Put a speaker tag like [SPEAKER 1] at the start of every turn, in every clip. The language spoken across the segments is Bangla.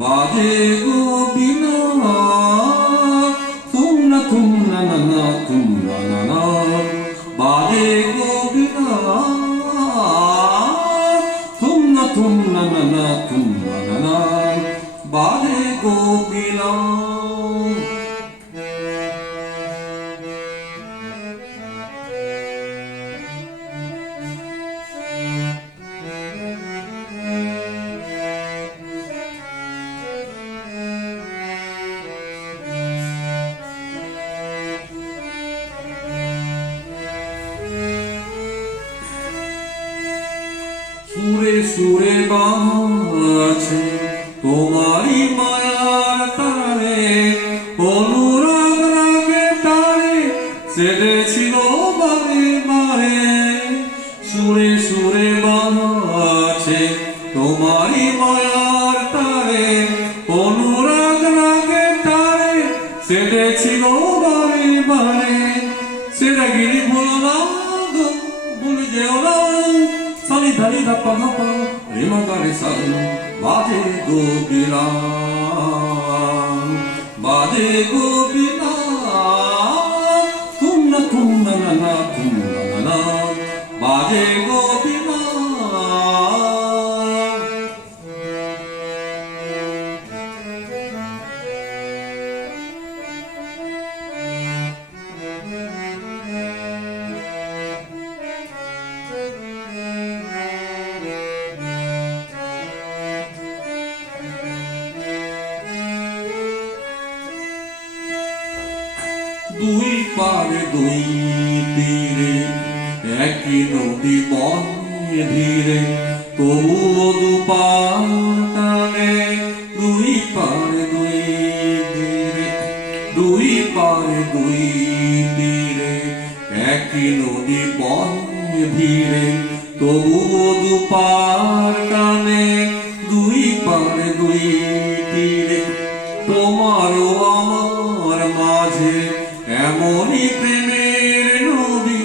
[SPEAKER 1] বাজে গো বিনা তোমরা তোমরা, না না, তোমরা, না না। বাজে গো বিনা তোমরা তোমরা, না না, তোমরা, না না। বাজে গো বিনা সুরে আছে তোমারই মায়ার তারে অনুরাগ রাগে তারে সেদেছিল বারে বারে। সুরে সুরে আছে তোমারই মায়ার তারে অনুরাগ রাগে তারে সেদেছিল বারে বারে। সেটা গিরি ভুলো না ভুলে যেও না। সানি ধানি ধাপ্পা ধাপ্পা রেমা গারে সাল বাজে গোপিনা বাজে গোপিনা তুম না তুম না না না বাজে গোপিনা দুই পারে দুই তীরে, একই নদী বয়ে ধীরে। তবুও দুপানে দুই পারে দুই তীরে। দুই পারে দুই তীরে, একই নদী বয়ে ধীরে। তবুও দুপার কানে দুই পারে দুই তীরে। তোমারও আমার মাঝে এমনই প্রেমের নদী,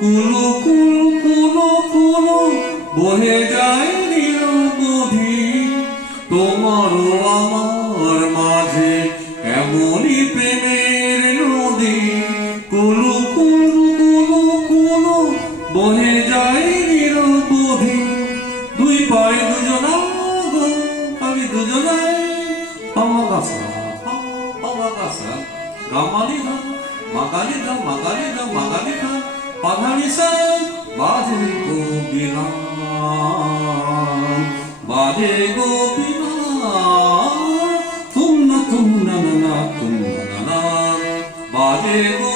[SPEAKER 1] কুলো কুলো কুলো কুলো বহে যায় নিরবধি তোমারও আমার মাঝে এমনই প্রেমের নদী, কুলো কুলো কুলো কুলো বহে যায় নিরবধি দুই পায়ে দুজনা আমি দুজনাই পামাগাসা পামাগাসা গামালি ধা মাগালি ধা মাগালি ধা মাগালি ধা পাধানি সা বাজে গোপিনা বাজে গোপিনা তুম না তুম না না না তুম না না না বাজে গো